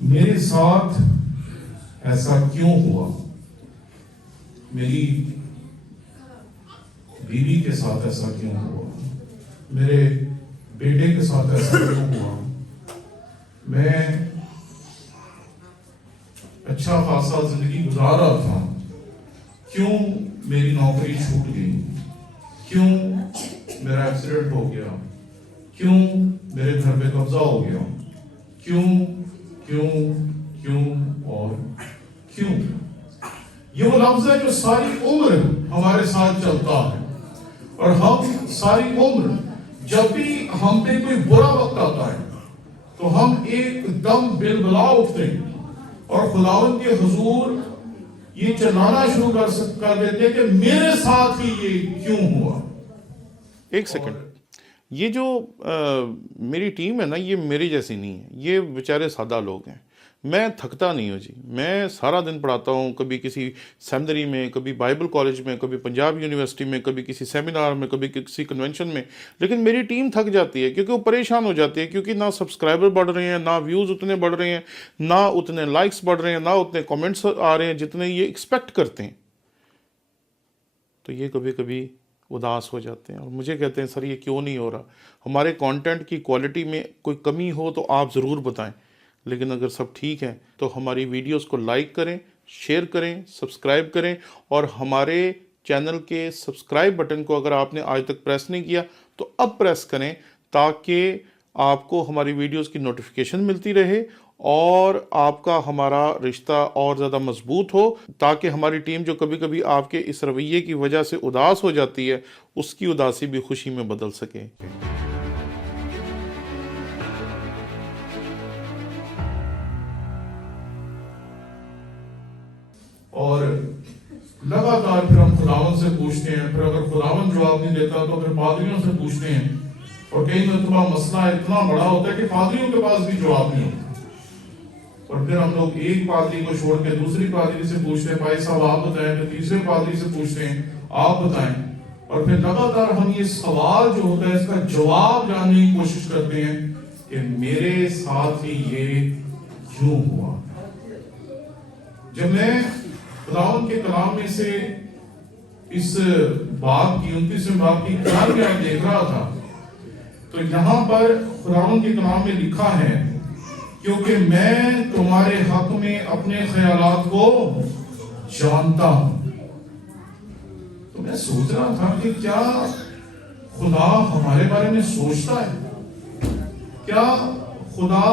میرے ساتھ ایسا کیوں ہوا؟ میری بیوی کے ساتھ ایسا کیوں ہوا؟ میرے بیٹے کے ساتھ ایسا کیوں ہوا؟ میں اچھا خاصا زندگی گزار رہا تھا، کیوں میری نوکری چھوٹ گئی؟ کیوں میرا ایکسیڈنٹ ہو گیا؟ کیوں میرے گھر پہ قبضہ ہو گیا؟ کیوں کیوں کیوں اور کیوں؟ یہ وہ لفظ ہے جو ساری عمر ہمارے ساتھ چلتا ہے، اور ہم ساری عمر جب بھی ہم پہ کوئی برا وقت آتا ہے تو ہم ایک دم بلبلا اٹھتے ہیں اور خداوند کے حضور یہ چلانا شروع کر دیتے ہیں کہ میرے ساتھ ہی یہ کیوں ہوا؟ ایک سیکنڈ، یہ جو میری ٹیم ہے نا، یہ میری جیسی نہیں ہے، یہ بیچارے سادہ لوگ ہیں۔ میں تھکتا نہیں ہوں جی، میں سارا دن پڑھاتا ہوں، کبھی کسی سیمنری میں، کبھی بائبل کالج میں، کبھی پنجاب یونیورسٹی میں، کبھی کسی سیمینار میں، کبھی کسی کنونشن میں، لیکن میری ٹیم تھک جاتی ہے کیونکہ وہ پریشان ہو جاتی ہے، کیونکہ نہ سبسکرائبر بڑھ رہے ہیں، نہ ویوز اتنے بڑھ رہے ہیں، نہ اتنے لائکس بڑھ رہے ہیں، نہ اتنے کمنٹس آ رہے ہیں جتنے یہ ایکسپیکٹ کرتے ہیں۔ تو یہ کبھی کبھی اداس ہو جاتے ہیں اور مجھے کہتے ہیں سر یہ کیوں نہیں ہو رہا؟ ہمارے کانٹینٹ کی کوالٹی میں کوئی کمی ہو تو آپ ضرور بتائیں، لیکن اگر سب ٹھیک ہے تو ہماری ویڈیوز کو لائک کریں، شیئر کریں، سبسکرائب کریں، اور ہمارے چینل کے سبسکرائب بٹن کو اگر آپ نے آج تک پریس نہیں کیا تو اب پریس کریں، تاکہ آپ کو ہماری ویڈیوز کی نوٹیفیکیشن ملتی رہے اور آپ کا ہمارا رشتہ اور زیادہ مضبوط ہو، تاکہ ہماری ٹیم جو کبھی کبھی آپ کے اس رویے کی وجہ سے اداس ہو جاتی ہے، اس کی اداسی بھی خوشی میں بدل سکے۔ اور لگاتار پھر ہم خداوند سے پوچھتے ہیں، پھر اگر خداوند جواب نہیں دیتا تو پھر پادریوں سے پوچھتے ہیں، اور کئی مرتبہ مسئلہ اتنا بڑا ہوتا ہے کہ پادریوں کے پاس بھی جواب نہیں ہوتا، اور پھر ہم لوگ ایک پادری کو چھوڑ کے دوسری پادری سے پوچھتے ہیں، بھائی صاحب آپ بتائیں، پھر تیسرے پادری سے پوچھتے ہیں، آپ بتائیں، اور پھر لگاتار ہم یہ سوال جو ہوتا ہے اس کا جواب جاننے کی کوشش کرتے ہیں کہ میرے ساتھ ہی یہ کیوں ہوا؟ جب میں خداوند کے کلام میں سے اس باب کی 29ویں باب کی 11ویں آیت دیکھ رہا تھا تو یہاں پر خداوند کے کلام میں لکھا ہے، کیونکہ میں تمہارے حق میں اپنے خیالات کو جانتا ہوں۔ تو میں سوچ رہا تھا کہ کیا خدا ہمارے بارے میں سوچتا ہے؟ کیا خدا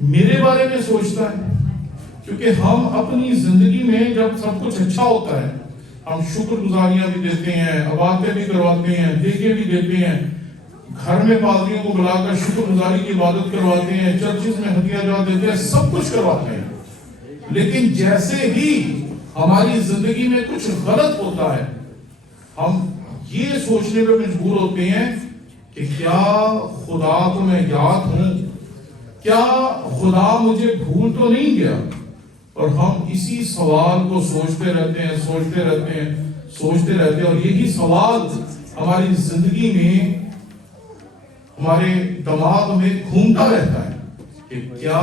میرے بارے میں سوچتا ہے؟ کیونکہ ہم اپنی زندگی میں جب سب کچھ اچھا ہوتا ہے ہم شکر گزاریاں بھی دیتے ہیں، عبادتیں بھی کرواتے ہیں، دیگیں بھی دیتے ہیں، گھر میں پادریوں کو بلا کر شکر گزاری کی عبادت کرواتے ہیں، چرچز میں ہدیہ جات دیتے ہیں، سب کچھ کرواتے ہیں، لیکن جیسے ہی ہماری زندگی میں کچھ غلط ہوتا ہے ہم یہ سوچنے پہ مجبور ہوتے ہیں کہ کیا خدا کو میں یاد ہوں؟ کیا خدا مجھے بھول تو نہیں گیا؟ اور ہم اسی سوال کو سوچتے رہتے ہیں، سوچتے رہتے ہیں، سوچتے رہتے ہیں، اور یہی سوال ہماری زندگی میں، ہمارے دماغ میں گھومتا رہتا ہے کہ کیا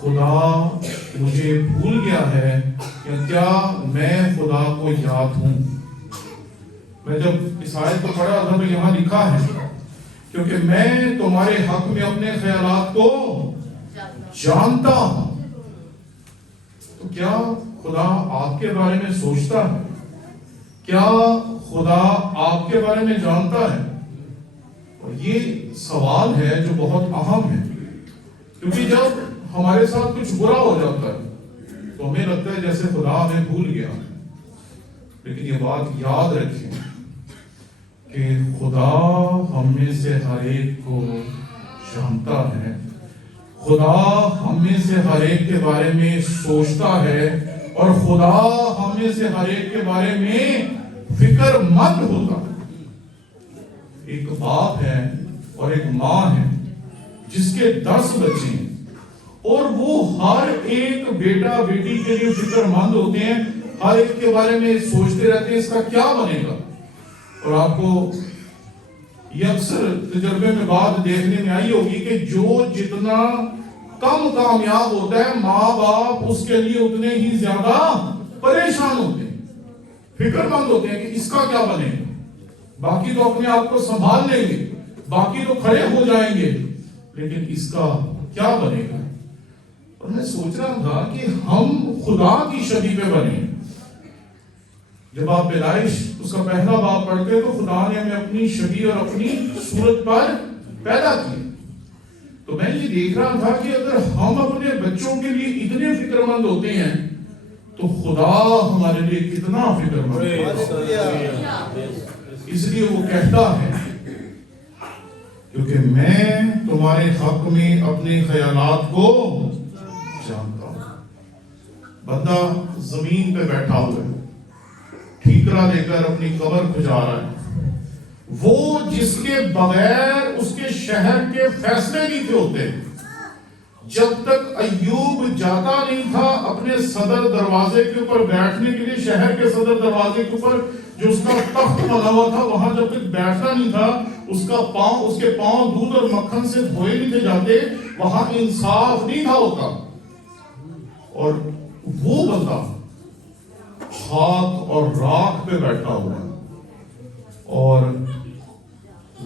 خدا مجھے بھول گیا ہے یا کیا میں خدا کو یاد ہوں؟ میں جب اس آیت کو پڑھا تھا تو یہاں لکھا ہے، کیونکہ میں تمہارے حق میں اپنے خیالات کو جانتا ہوں۔ تو کیا خدا آپ کے بارے میں سوچتا ہے؟ کیا خدا آپ کے بارے میں جانتا ہے؟ اور یہ سوال ہے جو بہت اہم ہے، کیونکہ جب ہمارے ساتھ کچھ برا ہو جاتا ہے تو ہمیں لگتا ہے جیسے خدا ہمیں بھول گیا، لیکن یہ بات یاد رکھیں کہ خدا ہم میں سے ہر ایک کو جانتا ہے، خدا ہم میں سے ہر ایک کے بارے میں سوچتا ہے، اور خدا ہم میں سے ہر ایک کے بارے میں فکر مند ہوتا ہے۔ ایک باپ ہے اور ایک ماں ہے جس کے 10 بچے ہیں، اور وہ ہر ایک بیٹا بیٹی کے لیے فکر مند ہوتے ہیں، ہر ایک کے بارے میں سوچتے رہتے ہیں اس کا کیا بنے گا۔ اور آپ کو یہ اکثر تجربے میں بات دیکھنے میں آئی ہوگی کہ جو جتنا کم کامیاب ہوتا ہے، ماں باپ اس کے لیے اتنے ہی زیادہ پریشان ہوتے ہیں، فکر مند ہوتے ہیں کہ اس کا کیا بنے گا. باقی تو اپنے آپ کو سنبھال لیں گے، باقی تو کھڑے ہو جائیں گے، لیکن اس کا کیا بنے گا. اور میں سوچ رہا تھا کہ ہم خدا کی شبیہ پہ بنے. جب آپ پیدائش اس کا پہلا باب پڑھتے ہیں تو خدا نے ہمیں اپنی شبیہ اور اپنی صورت پر پیدا کیا. تو میں یہ دیکھ رہا تھا کہ اگر ہم اپنے بچوں کے لیے اتنے فکر مند ہوتے ہیں تو خدا ہمارے لیے کتنا فکر مند ہے. اس لیے وہ کہتا ہے کیونکہ میں تمہارے حق میں اپنے خیالات کو جانتا ہوں. بندہ زمین پہ بیٹھا ہوا ہے، ٹھیکرا لے کر اپنی قبر کھجا رہا ہے. وہ جس کے بغیر اس کے شہر کے فیصلے نہیں تھے ہوتے. جب تک ایوب جاتا نہیں تھا اپنے صدر دروازے کے اوپر بیٹھنے کے لیے، شہر کے صدر دروازے کے اوپر جو اس کا تخت بنا ہوا تھا، وہاں جب تک بیٹھتا نہیں تھا، اس کے پاؤں دودھ اور مکھن سے دھوئے نہیں تھے جاتے، وہاں انصاف نہیں تھا ہوتا. اور وہ بندہ خاک اور راکھ پہ بیٹھا ہوا ہے، اور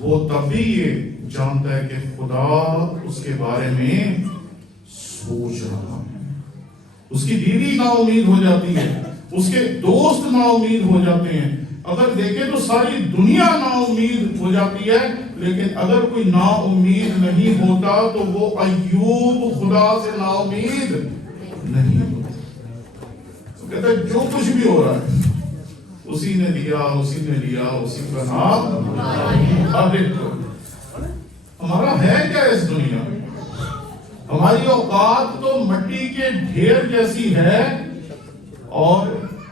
وہ تب بھی یہ جانتا ہے کہ خدا اس کے بارے میں سوچ رہا ہے. اس کی بیوی نا امید ہو جاتی ہے، اس کے دوست نا امید ہو جاتے ہیں. اگر دیکھیں تو ساری دنیا نا امید ہو جاتی ہے، لیکن اگر کوئی نا امید نہیں ہوتا تو وہ ایوب خدا سے نا امید نہیں ہوتا. کہتا ہے جو کچھ بھی ہو رہا ہے اسی نے دیا، اسی نے لیا، اسی کا نام ہمارا ہے کیا اس دنیا میں. ہماری اوقات تو مٹی کے ڈھیر جیسی ہے، اور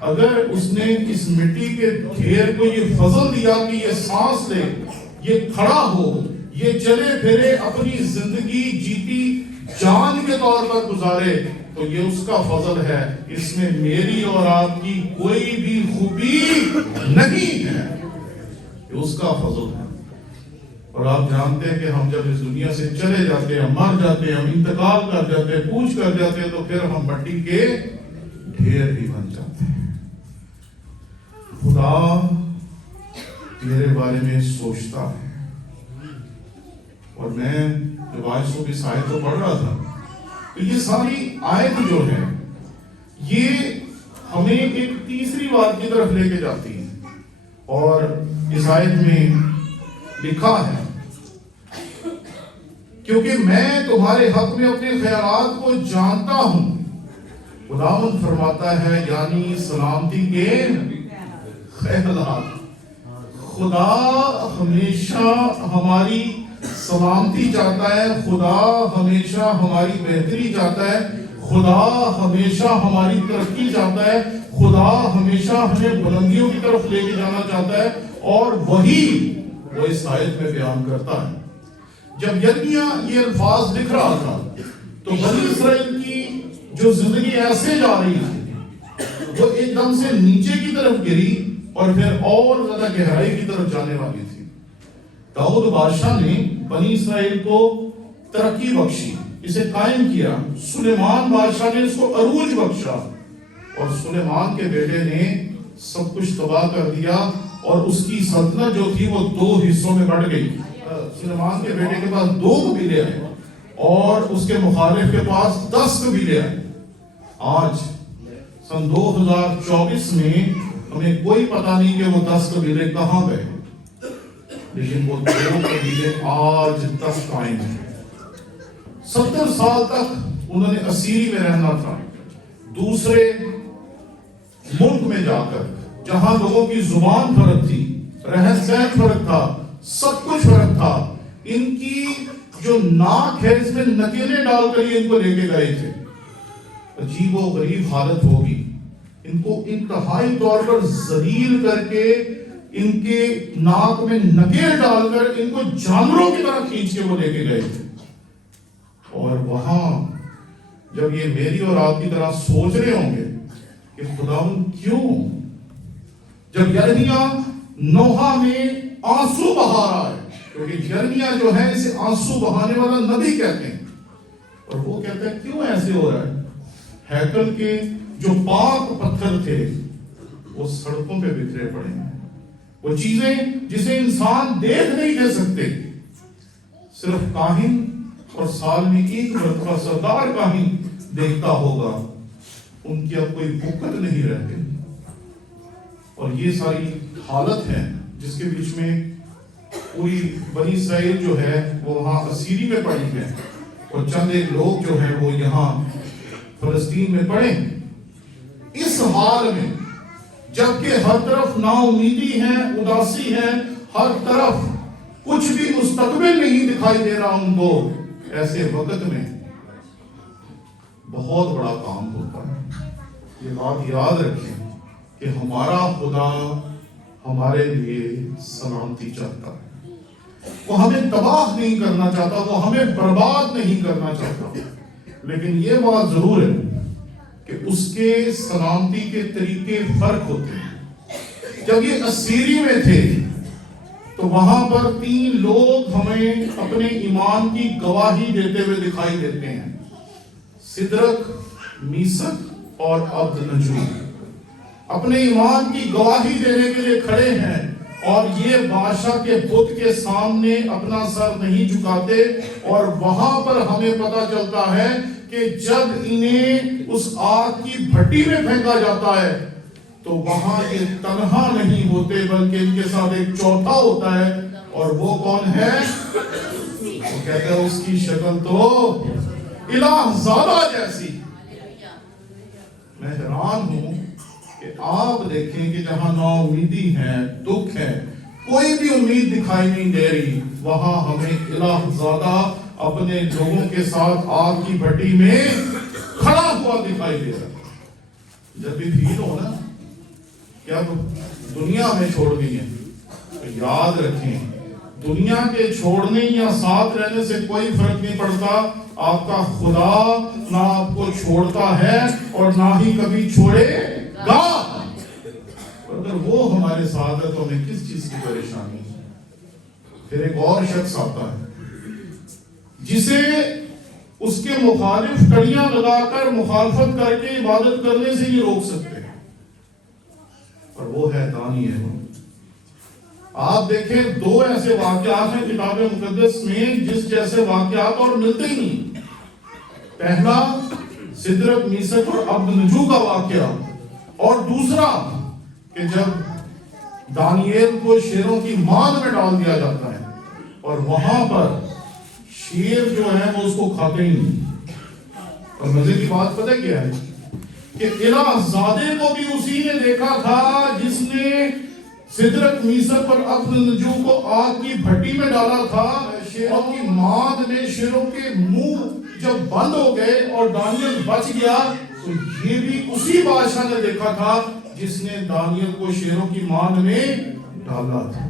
اگر اس نے اس مٹی کے ڈھیر کو یہ فضل دیا کہ یہ سانس لے، یہ کھڑا ہو، یہ چلے پھرے، اپنی زندگی جیتی جان کے طور پر گزارے، تو یہ اس کا فضل ہے. اس میں میری اور آپ کی کوئی بھی خوبی نہیں ہے، یہ اس کا فضل ہے. اور آپ جانتے ہیں کہ ہم جب اس دنیا سے چلے جاتے ہیں، مر جاتے ہیں، ہم انتقال کر جاتے ہیں، کوچ کر جاتے ہیں، تو پھر ہم مٹی کے ڈھیر ہی بن جاتے ہیں. خدا میرے بارے میں سوچتا ہے. اور میں جب آیتوں کی آیت کو پڑھ رہا تھا تو یہ ساری آیت جو ہے یہ ہمیں ایک تیسری بات کی طرف لے کے جاتی ہے. اور اس آیت میں لکھا ہے کیونکہ میں تمہارے حق میں اپنے خیالات کو جانتا ہوں. خداوند فرماتا ہے یعنی سلامتی کے خیالات. خدا ہمیشہ ہماری سلامتی چاہتا ہے، خدا ہمیشہ ہماری بہتری چاہتا ہے، خدا ہمیشہ ہماری ترقی چاہتا ہے، خدا ہمیشہ ہمیں بلندیوں کی طرف لے کے جانا چاہتا ہے. اور وہی وہ اس آیت میں بیان کرتا ہے. جب یرمیاہ یہ الفاظ لکھ رہا تھا تو بنی اسرائیل کی جو زندگی ایسے جا رہی تھی وہ ایک دم سے نیچے کی طرف گری اور پھر اور زیادہ گہرائی کی طرف جانے والی تھی. داؤد بادشاہ نے بنی اسرائیل کو ترقی بخشی، اسے قائم کیا. سلیمان بادشاہ نے اس کو عروج بخشا، اور سلیمان کے بیٹے نے سب کچھ تباہ کر دیا، اور اس کی سلطنت جو تھی وہ 2 حصوں میں بٹ گئی. سلیمان کے بیٹے کے پاس 2 قبیلے آئے اور اس کے مخالف کے پاس 10 قبیلے آئے. آج سن 2024 میں ہمیں کوئی پتہ نہیں کہ وہ 10 قبیلے کہاں گئے، لیکن وہ 2 قبیلے آج تک قائم ہیں. 70 سال تک انہوں نے اسیری میں رہنا تھا، دوسرے ملک میں جا کر، جہاں لوگوں کی زبان فرق تھی، رہن سہن فرق تھا، سب کچھ فرق تھا. ان کی جو ناک ہے اس میں نکیلیں ڈال کر یہ ان کو لے کے گئے تھے. عجیب و غریب حالت ہوگی. ان کو انتہائی طور پر ذلیل کر کے، ان کے ناک میں نکیل ڈال کر ان کو جانوروں کی طرح کھینچ کے وہ لے کے گئے تھے. اور وہاں جب یہ میری اور آپ کی طرح سوچ رہے ہوں گے کہ خداوند کیوں، جب یرمیاہ نوحہ میں آنسو بہا رہا ہے، کیونکہ یرمیاہ جو ہے اسے آنسو بہانے والا نبی کہتے ہیں، اور وہ کہتا ہے کیوں ایسے ہو رہا ہے؟ ہیکل کے جو پاک پتھر تھے وہ سڑکوں پہ بکھرے پڑے ہیں، وہ چیزیں جسے انسان دیکھ نہیں دے سکتے، صرف کاہن اور سال میں ایک مرتبہ سردار کاہن دیکھتا ہوگا، ان کی اب کوئی بکت نہیں رہتی۔ اور یہ ساری حالت ہے جس کے بیچ میں پوری بنی اسرائیل جو ہے وہ وہاں اسیری میں پڑی ہے، اور چند ایک لوگ جو ہیں وہ یہاں فلسطین میں پڑے۔ اس حال میں جبکہ ہر طرف نا امیدی ہے، اداسی ہے، ہر طرف کچھ بھی مستقبل نہیں دکھائی دے رہا ان کو، ایسے وقت میں بہت بڑا کام ہوتا ہے۔ یہ بات یاد رکھیں کہ ہمارا خدا ہمارے لیے سلامتی چاہتا ہے، وہ ہمیں تباہ نہیں کرنا چاہتا، وہ ہمیں برباد نہیں کرنا چاہتا، لیکن یہ بات ضرور ہے کہ اس کے سلامتی کے طریقے فرق ہوتے ہیں۔ جب یہ اسیری میں تھے تو وہاں پر 3 لوگ ہمیں اپنے ایمان کی گواہی دیتے ہوئے دکھائی دیتے ہیں، سدرک، میثق اور عبدنجو، اپنے ایمان کی گواہی دینے کے لیے کھڑے ہیں، اور یہ بادشاہ کے بت کے سامنے اپنا سر نہیں جھکاتے۔ اور وہاں پر ہمیں پتہ چلتا ہے کہ جب انہیں اس آگ کی بھٹی میں پھینکا جاتا ہے تو وہاں یہ تنہا نہیں ہوتے، بلکہ ان کے ساتھ ایک چوتھا ہوتا ہے، اور وہ کون ہے؟ وہ کہتے ہیں اس کی شکل تو الہ زادہ جیسی۔ میں حیران ہوں کہ آپ دیکھیں کہ جہاں نا امیدی ہے، دکھ ہے، کوئی بھی امید دکھائی نہیں دے رہی، وہاں ہمیں الہ زادہ اپنے لوگوں کے ساتھ آگ کی بھٹی میں کھڑا ہوا دکھائی دے رہا۔ جب بھی بھیڑ ہو نا کہ اب دنیا ہمیں چھوڑ گئی ہے، تو یاد رکھیں دنیا کے چھوڑنے یا ساتھ رہنے سے کوئی فرق نہیں پڑتا، آپ کا خدا نہ آپ کو چھوڑتا ہے اور نہ ہی کبھی چھوڑے گا۔ اگر وہ ہمارے ساتھ ہے تو ہمیں کس چیز کی پریشانی ہے؟ پھر ایک اور شخص آتا ہے جسے اس کے مخالف کڑیاں لگا کر مخالفت کر کے عبادت کرنے سے ہی روک سکتے ہیں، اور وہ ہے دانیئیل۔ آپ دیکھیں 2 ایسے واقعات ہیں کتاب مقدس میں جس جیسے واقعات اور ملتے ہی نہیں۔ پہلا سدرک، میثق اور عبدنجو کا واقعہ، اور دوسرا کہ جب دانیئیل کو شیروں کی ماند میں ڈال دیا جاتا ہے اور وہاں پر شیر جو ہے وہ اس کو کھاتے ہی نہیں۔ اور مزے کی بات پتہ کیا ہے کہ الہ زادے کو بھی اسی نے دیکھا تھا جس نے سدرک، میثق اور عبدنجو کو آگ کی بھٹی میں ڈالا تھا۔ شیروں کی ماند نے شیروں کے منہ جب بند ہو گئے اور دانیئیل بچ گیا، تو یہ بھی اسی بادشاہ نے دیکھا تھا جس نے دانیئیل کو شیروں کی ماند میں ڈالا تھا۔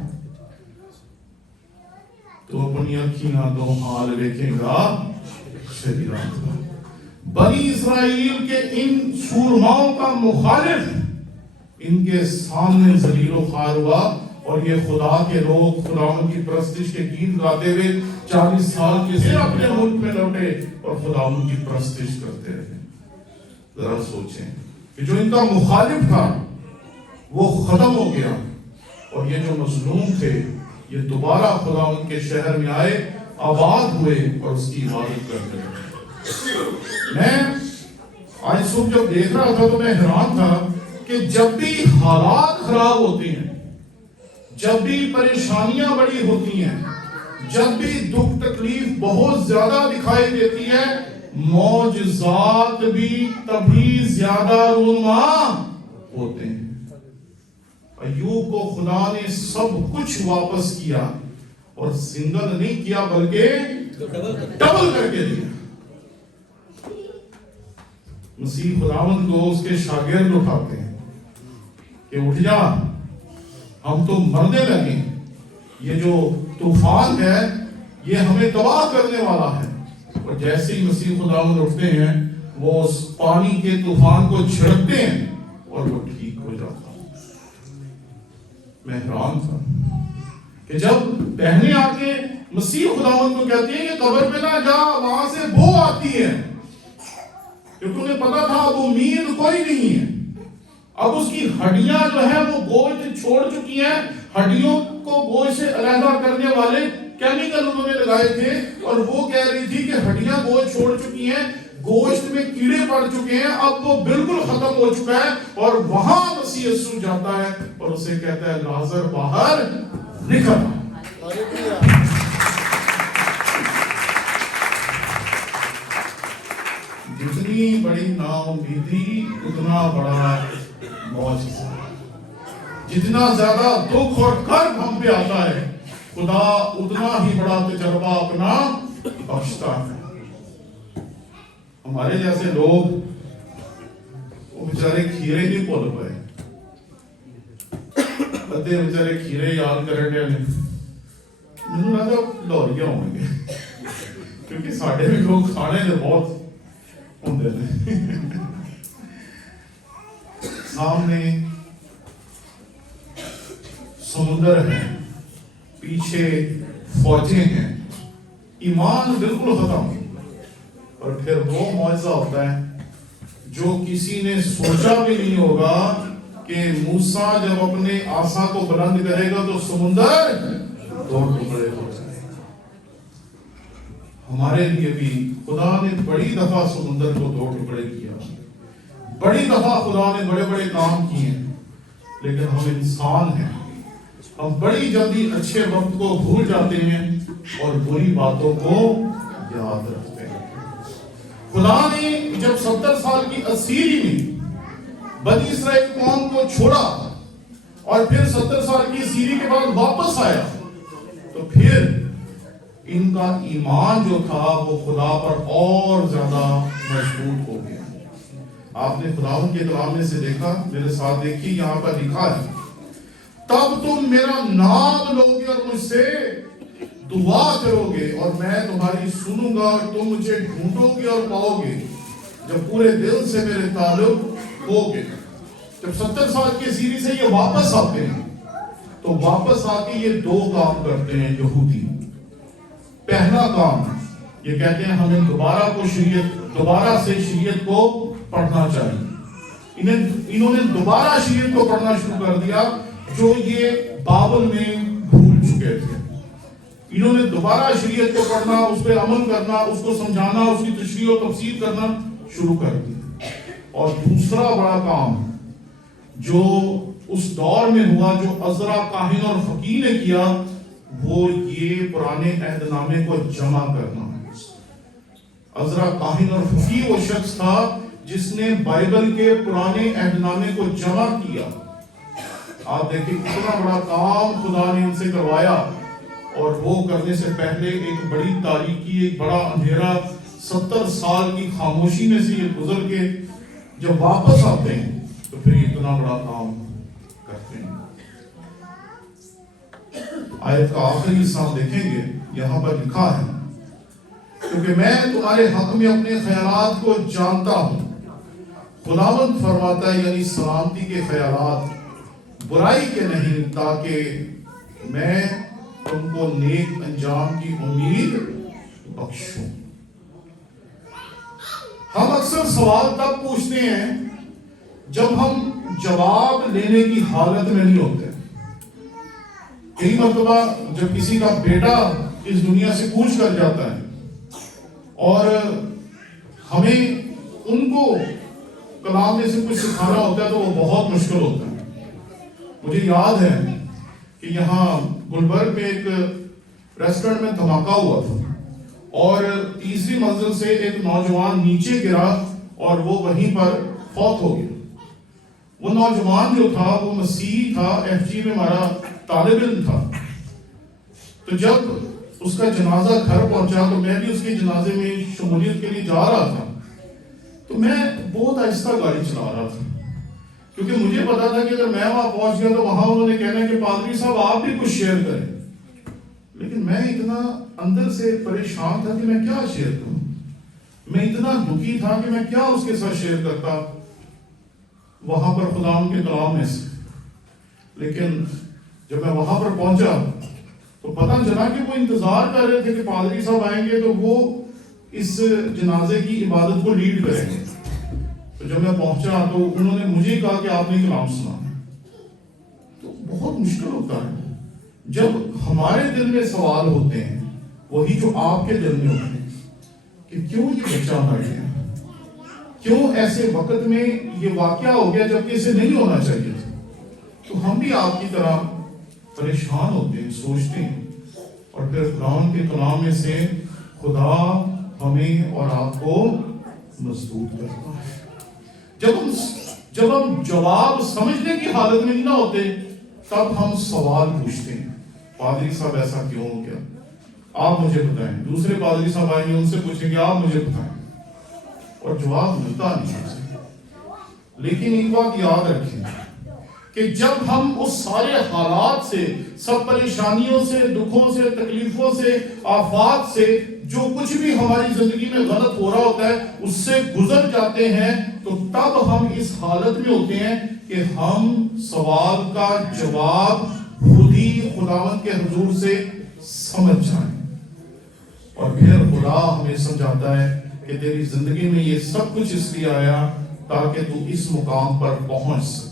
تو اپنی اکھی نہ دو حال دیکھیں گا شریرات کا۔ بنی اسرائیل کے ان سورماؤں کا مخالف ان کے سامنے ذلیل و خوار ہوا، اور یہ خدا کے لوگ خداوند کی پرستش کے گیت گاتے ہوئے 40 سال کے سے اپنے ملک میں لوٹے اور خداوند کی پرستش کرتے رہے۔ ذرا سوچیں کہ جو ان کا مخالف تھا وہ ختم ہو گیا، اور یہ جو مظلوم تھے یہ دوبارہ خداوند کے شہر میں آئے، آباد ہوئے اور اس کی عبادت کرتے رہے۔ میں آج صبح جب دیکھ رہا تھا تو میں حیران تھا کہ جب بھی حالات خراب ہوتے ہیں، جب بھی پریشانیاں بڑی ہوتی ہیں، جب بھی دکھ تکلیف بہت زیادہ دکھائی دیتی ہے، معجزات بھی تبھی زیادہ رونما ہوتے ہیں۔ ایوب کو خدا نے سب کچھ واپس کیا، اور سنگل نہیں کیا بلکہ ڈبل کر کے دیا۔ مسیح خداوند کو اس کے شاگرد اٹھاتے ہیں کہ اٹھ جا، ہم تو مرنے لگے، یہ جو طوفان ہے یہ ہمیں تباہ کرنے والا ہے۔ اور جیسے ہی مسیح خداوند اٹھتے ہیں وہ اس پانی کے طوفان کو چھڑکتے ہیں اور وہ ٹھیک ہو جاتا ہے۔ میں حیران تھا کہ جب بہنیں آ کے مسیح خداوند کو کہتے ہیں کہ قبر میں نہ جا، وہاں سے بو آتی ہے، کیونکہ انہیں پتا تھا اب امید کوئی نہیں ہے، اب اس کی ہڈیاں جو ہیں وہ گوشت چھوڑ چکی ہیں، ہڈیوں کو گوشت سے علیحدہ کرنے والے کیمیکل انہوں نے لگائے تھے، اور وہ کہہ رہی تھی کہ ہڈیاں گوشت چھوڑ چکی ہیں، گوشت میں کیڑے پڑ چکے ہیں، اب وہ بالکل ختم ہو چکا ہے، اور وہاں مسیح یسوع جاتا ہے اور اسے کہتا ہے لازر باہر نکل۔ جتنی بڑی نا امیدی اتنا بڑا معجزہ، جتنا زیادہ دکھ اور کرب ہم پہ آتا ہے خدا اتنا ہی بڑا تجربہ اپنا بخشتا ہے۔ ہمارے جیسے لوگ وہ بیچارے کھیرے نہیں بھول پائے، ادھے بیچارے کھیرے یاد کرنے والے مجھے لگتا لوریاں ہوں گے، کیونکہ ساڈے بھی لوگ کھانے دے بہت ہوندے نے۔ سامنے سمندر ہے، پیچھے فوجیں ہیں، ایمان بالکل ختم، اور پھر وہ معجزہ ہوتا ہے جو کسی نے سوچا بھی نہیں ہوگا کہ موسیٰ جب اپنے عصا کو بلند کرے گا تو سمندر دو ٹکڑے ہو جائے۔ ہمارے لیے بھی خدا نے بڑی دفعہ سمندر کو دو ٹکڑے کیا، بڑی دفعہ خدا نے بڑے بڑے کام کیے، لیکن ہم انسان ہیں، ہم بڑی جلدی اچھے وقت کو بھول جاتے ہیں اور بری باتوں کو یاد رکھتے ہیں۔ خدا نے جب 70 سال کی اسیری میں بنی اسرائیل قوم کو چھوڑا اور پھر 70 سال کی اسیری کے بعد واپس آیا، تو پھر ان کا ایمان جو تھا وہ خدا پر اور زیادہ مضبوط ہو گیا۔ آپ نے خداوند کے کلام میں سے دیکھا، میرے ساتھ دیکھیے، یہاں پر لکھا ہے تب تم میرا نام لوگے اور مجھ سے دعا کرو گے اور میں تمہاری سنوں گا، اور تم مجھے ڈھونڈو گے اور پاؤ گے جب پورے دل سے میرے تعلق ہوگے۔ جب 70 سال کی اسیری سے یہ واپس آتے ہیں تو واپس آ کے یہ دو کام کرتے ہیں یہودی۔ پہلا کام یہ کہتے ہیں ہمیں دوبارہ سے شریعت کو پڑھنا چاہیے۔ انہوں نے دوبارہ شریعت کو پڑھنا شروع کر دیا جو یہ بابل میں بھول چکے تھے۔ انہوں نے دوبارہ شریعت کو پڑھنا، اس پہ عمل کرنا، اس کو سمجھانا، اس کی تشریح و تفسیر کرنا شروع کر دیا۔ اور دوسرا بڑا کام جو اس دور میں ہوا، جو عزرا کاہن اور فقیہ نے کیا، وہ یہ پرانے عہد نامے کو جمع کرنا۔ عزرا کاہن اور فقیہ وہ شخص تھا جس نے بائبل کے پرانے عہد نامے کو جمع کیا۔ آپ دیکھیں کتنا بڑا کام خدا نے ان سے کروایا، اور وہ کرنے سے پہلے ایک بڑی تاریکی، ایک بڑا اندھیرا، 70 سال کی خاموشی میں سے یہ گزر کے جب واپس آتے ہیں تو پھر اتنا بڑا کام کرتے ہیں۔ آیت کا آخری حصہ دیکھیں گے، یہاں پر لکھا ہے کیونکہ میں تمہارے حق میں اپنے خیالات کو جانتا ہوں، خداوند فرماتا ہے، یعنی سلامتی کے خیالات، برائی کے نہیں، تاکہ میں تم کو نیک انجام کی امید بخشوں۔ ہم اکثر سوال تب پوچھتے ہیں جب ہم جواب لینے کی حالت میں نہیں ہوتے۔ کئی مرتبہ جب کسی کا بیٹا اس دنیا سے کوچ کر جاتا ہے اور ہمیں ان کو کلام میں سے کچھ سکھانا ہوتا ہے تو وہ بہت مشکل ہوتا ہے۔ مجھے یاد ہے کہ یہاں گلبرگ میں ایک ریسٹورنٹ میں دھماکہ ہوا تھا اور تیسری منزل سے ایک نوجوان نیچے گرا اور وہ وہیں پر فوت ہو گیا۔ وہ نوجوان جو تھا وہ مسیحی تھا، ایف جی میں ہمارا طالب علم تھا۔ تو جب اس کا جنازہ گھر پہنچا تو میں بھی اس کے جنازے میں شمولیت کے لیے جا رہا تھا، تو میں بہت آہستہ گاڑی چلا رہا تھا کیونکہ مجھے پتا تھا کہ اگر میں وہاں پہنچ گیا تو وہاں انہوں نے کہنا ہے کہ پادری صاحب آپ بھی کچھ شیئر کریں، لیکن میں اتنا اندر سے پریشان تھا کہ میں کیا شیئر کروں، میں اتنا دکھی تھا کہ میں کیا اس کے ساتھ شیئر کرتا وہاں پر خدا کے کلام میں سے۔ لیکن جب میں وہاں پر پہنچا تو تو پتہ چلا کہ وہ انتظار کر رہے تھے کہ پادری صاحب آئیں گے تو وہ اس جنازے کی عبادت کو لیڈ کریں گے. تو جب میں پہنچا تو انہوں نے مجھے کہا کہ آپ نے کلام سنا. تو بہت مشکل ہوتا ہے جب ہمارے دل میں سوال ہوتے ہیں وہی جو آپ کے دل میں ہوتے ہیں کہ کیوں یہ بچہ مر گیا, کیوں ایسے وقت میں یہ واقعہ ہو گیا جبکہ اسے نہیں ہونا چاہیے تھا. تو ہم بھی آپ کی طرح پریشان ہوتے ہیں, سوچتے ہیں, اور پھر قرآن کے کلام میں سے خدا ہمیں اور آپ کو مضبوط کرتا ہے. جب ہم جواب سمجھنے کی حالت میں نہ ہوتے تب ہم سوال پوچھتے ہیں, پادری صاحب ایسا کیوں ہو گیا, آپ مجھے بتائیں. دوسرے پادری صاحب آئیں گے, ان سے پوچھیں گے آپ مجھے بتائیں, اور جواب ملتا نہیں ہے. لیکن ایک بات یاد رکھیں کہ جب ہم اس سارے حالات سے, سب پریشانیوں سے, دکھوں سے, تکلیفوں سے, آفات سے, جو کچھ بھی ہماری زندگی میں غلط ہو رہا ہوتا ہے اس سے گزر جاتے ہیں, تو تب ہم اس حالت میں ہوتے ہیں کہ ہم سوال کا جواب خود ہی خداوند کے حضور سے سمجھ جائیں. اور پھر خدا ہمیں سمجھاتا ہے کہ تیری زندگی میں یہ سب کچھ اس لیے آیا تاکہ تو اس مقام پر پہنچ سکے.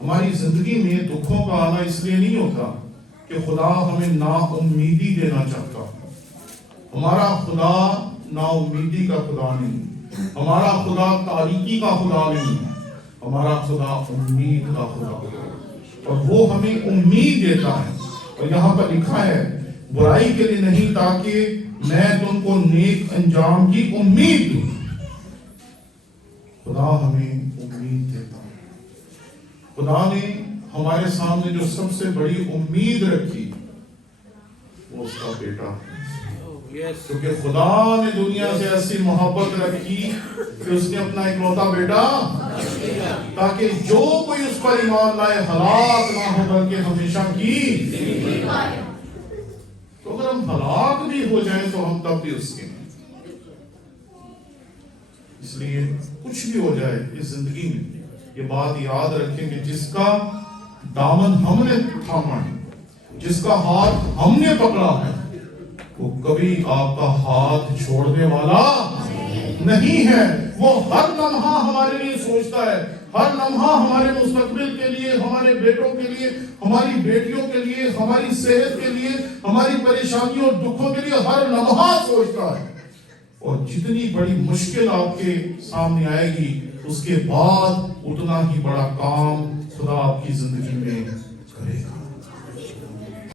ہماری زندگی میں دکھوں کا آنا اس لیے نہیں ہوتا کہ خدا ہمیں نا امیدی دینا چاہتا. ہمارا خدا نا امیدی کا خدا نہیں, ہمارا خدا تاریکی کا خدا نہیں, ہمارا خدا امید کا خدا, اور وہ ہمیں امید دیتا ہے. اور یہاں پر لکھا ہے برائی کے لیے نہیں تاکہ میں تم کو نیک انجام کی امید دوں. خدا ہمیں امید دیتا ہے. خدا نے ہمارے سامنے جو سب سے بڑی امید رکھی وہ اس کا بیٹا ہے. کیونکہ خدا نے دنیا سے ایسی محبت رکھی کہ اس نے اپنا اکلوتا بیٹا, تاکہ جو کوئی اس پر ایمان لائے ہلاک نہ ہو بلکہ ہمیشہ کی. تو اگر ہم ہلاک بھی ہو جائیں تو ہم تب بھی اس کے ہیں. اس لیے کچھ بھی ہو جائے اس زندگی میں یہ بات یاد رکھیں کہ جس کا دامن ہم نے تھاما ہے, جس کا ہاتھ ہم نے پکڑا ہے, وہ کبھی آپ کا ہاتھ چھوڑنے والا نہیں ہے. وہ ہر لمحہ ہمارے لیے سوچتا ہے, ہر لمحہ ہمارے مستقبل کے لیے, ہمارے بیٹوں کے لیے, ہماری بیٹیوں کے لیے, ہماری صحت کے لیے, ہماری پریشانیوں اور دکھوں کے لیے ہر لمحہ سوچتا ہے. اور جتنی بڑی مشکل آپ کے سامنے آئے گی اس کے بعد اتنا ہی بڑا کام خدا آپ کی زندگی میں